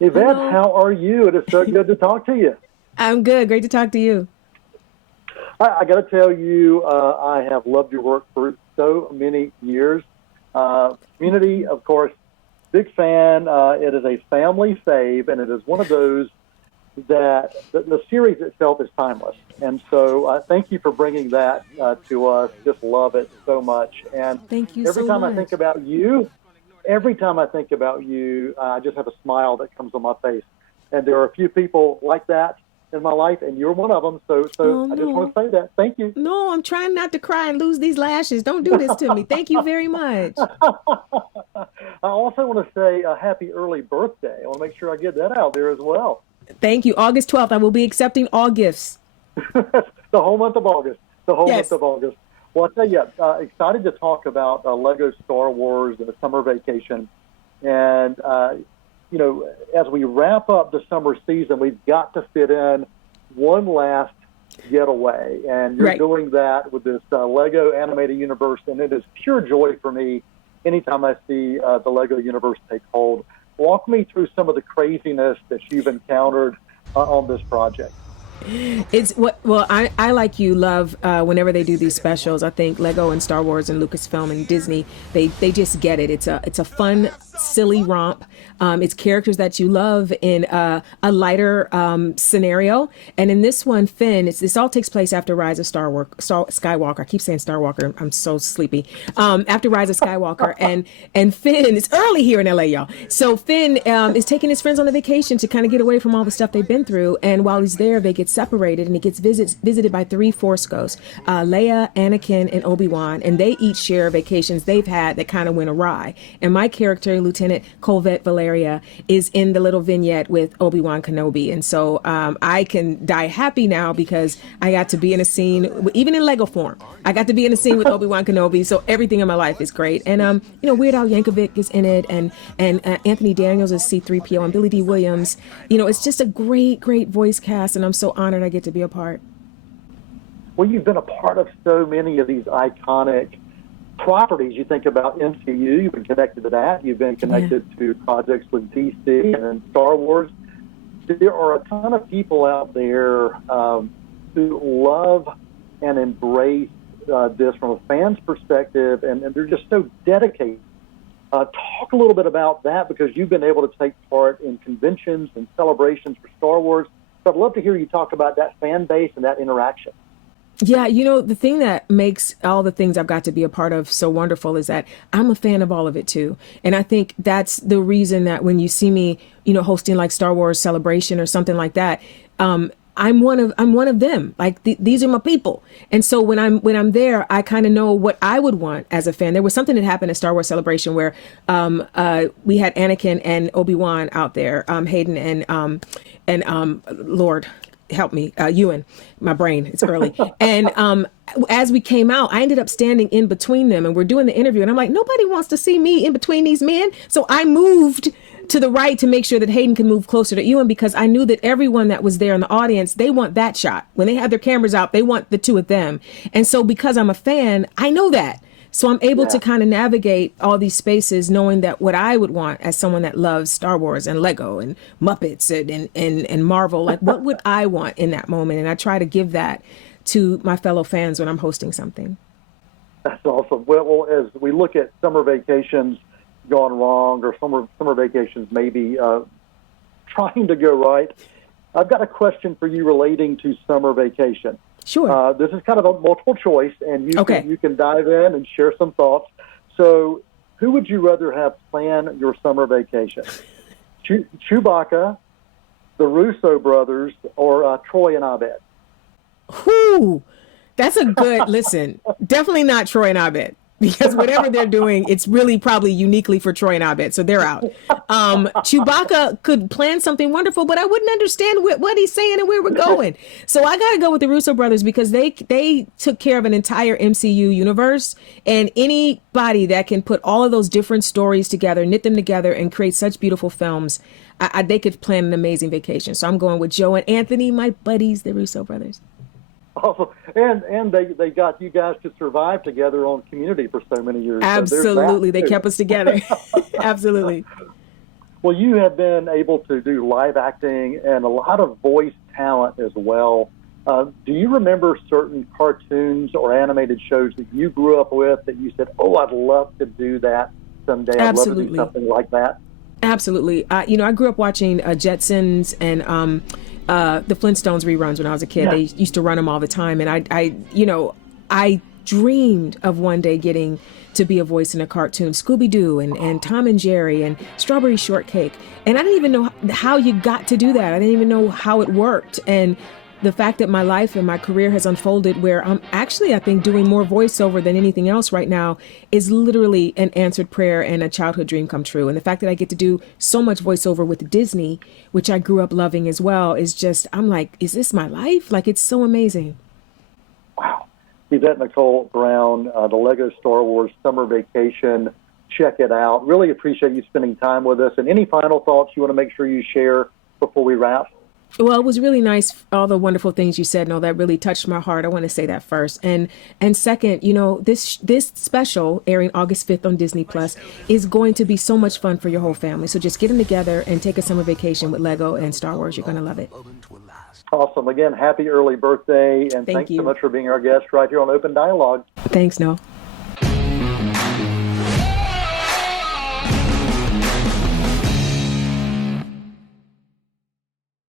Yvette, Hello. how are you? It is so good to talk to you. I'm good. Great to talk to you. I got to tell you, I have loved your work for so many years. Community, of course, big fan. It is a family fave, and it is one of those that the series itself is timeless. And so thank you for bringing that to us. Just love it so much. And Thank you every so time I much. think about you, every time I think about you, I just have a smile that comes on my face. And there are a few people like that in my life, and you're one of them. So Oh, I just want no. to say that. Thank you. No, I'm trying not to cry and lose these lashes. Don't do this to me. Thank you very much. I also want to say a happy early birthday. I want to make sure I get that out there as well. Thank you. August 12th, I will be accepting all gifts. The whole month of August. The whole month Yes. of August. Well, I tell you, excited to talk about Lego Star Wars and the summer vacation. And, as we wrap up the summer season, we've got to fit in one last getaway. And you're Right. doing that with this Lego animated universe. And it is pure joy for me anytime I see the Lego universe take hold. Walk me through some of the craziness that you've encountered on this project. It's what, well, I like you love whenever they do these specials. I think Lego and Star Wars and Lucasfilm and Disney, they just get it. It's a fun, silly romp. It's characters that you love in a lighter scenario. And in this one, Finn, this all takes place after Rise of Skywalker. I keep saying Star Walker. I'm so sleepy. After Rise of Skywalker, and Finn, it's early here in LA, y'all. So Finn is taking his friends on a vacation to kind of get away from all the stuff they've been through. And while he's there, they get separated, and he gets visited by three Force ghosts, Leia, Anakin, and Obi-Wan, and they each share vacations they've had that kind of went awry. And my character, Lieutenant Colvette Valeria, is in the little vignette with Obi-Wan Kenobi. And so I can die happy now because I got to be in a scene, even in Lego form, I got to be in a scene with Obi-Wan Kenobi. So everything in my life is great. And Weird Al Yankovic is in it, and Anthony Daniels is C-3PO, and Billy D. Williams. It's just a great voice cast, and I'm so honored I get to be a part. Well, you've been a part of so many of these iconic properties. You think about MCU, you've been connected to that. You've been Yeah. connected to projects with DC and Star Wars. There are a ton of people out there who love and embrace this from a fan's perspective, and they're just so dedicated. Talk a little bit about that, because you've been able to take part in conventions and celebrations for Star Wars. So I'd love to hear you talk about that fan base and that interaction. Yeah, the thing that makes all the things I've got to be a part of so wonderful is that I'm a fan of all of it too. And I think that's the reason that when you see me, hosting like Star Wars Celebration or something like that, I'm one of them. Like these are my people. And so when I'm there, I kind of know what I would want as a fan. There was something that happened at Star Wars Celebration where we had Anakin and Obi-Wan out there, Hayden and Lord help me, Ewan, my brain, it's early. And as we came out, I ended up standing in between them, and we're doing the interview, and I'm like, nobody wants to see me in between these men. So I moved to the right to make sure that Hayden can move closer to Ewan, because I knew that everyone that was there in the audience, they want that shot. When they have their cameras out, they want the two of them. And so because I'm a fan, I know that. So I'm able to Yeah. kind of navigate all these spaces, knowing that what I would want as someone that loves Star Wars and Lego and Muppets and Marvel, like what would I want in that moment? And I try to give that to my fellow fans when I'm hosting something. That's awesome. Well, as we look at summer vacations gone wrong, or summer vacations maybe trying to go right, I've got a question for you relating to summer vacation. Sure. This is kind of a multiple choice, and Okay. you can dive in and share some thoughts. So, who would you rather have plan your summer vacation? Chewbacca, the Russo brothers, or Troy and Abed? Whoo, that's a good listen. Definitely not Troy and Abed. Because whatever they're doing, it's really probably uniquely for Troy and Abed, so they're out. Chewbacca could plan something wonderful, but I wouldn't understand what he's saying and where we're going. So I got to go with the Russo brothers, because they took care of an entire MCU universe, and anybody that can put all of those different stories together, knit them together, and create such beautiful films, they could plan an amazing vacation. So I'm going with Joe and Anthony, my buddies, the Russo brothers. Also, and they got you guys to survive together on Community for so many years. So there's that, Absolutely, they too. kept us together. Absolutely. Well, you have been able to do live acting and a lot of voice talent as well. Do you remember certain cartoons or animated shows that you grew up with that you said, "Oh, I'd love to do that someday. I'd love to do something like that"? Absolutely. I grew up watching Jetsons and the Flintstones reruns when I was a kid. Yeah. They used to run them all the time, and I dreamed of one day getting to be a voice in a cartoon, Scooby-Doo and Tom and Jerry and Strawberry Shortcake. And I didn't even know how you got to do that. I didn't even know how it worked. And the fact that my life and my career has unfolded where I'm actually, I think, doing more voiceover than anything else right now is literally an answered prayer and a childhood dream come true. And the fact that I get to do so much voiceover with Disney, which I grew up loving as well, is just, I'm like, is this my life? Like, it's so amazing. Wow. Yvette Nicole Brown, the Lego Star Wars Summer Vacation. Check it out. Really appreciate you spending time with us. And any final thoughts you want to make sure you share before we wrap? Well, it was really nice, all the wonderful things you said, Noel, that really touched my heart. I want to say that first. And second, this special airing August 5th on Disney Plus is going to be so much fun for your whole family. So just get them together and take a summer vacation with Lego and Star Wars. You're going to love it. Awesome. Again, happy early birthday. And thanks you so much for being our guest right here on Open Dialogue. Thanks, Noel.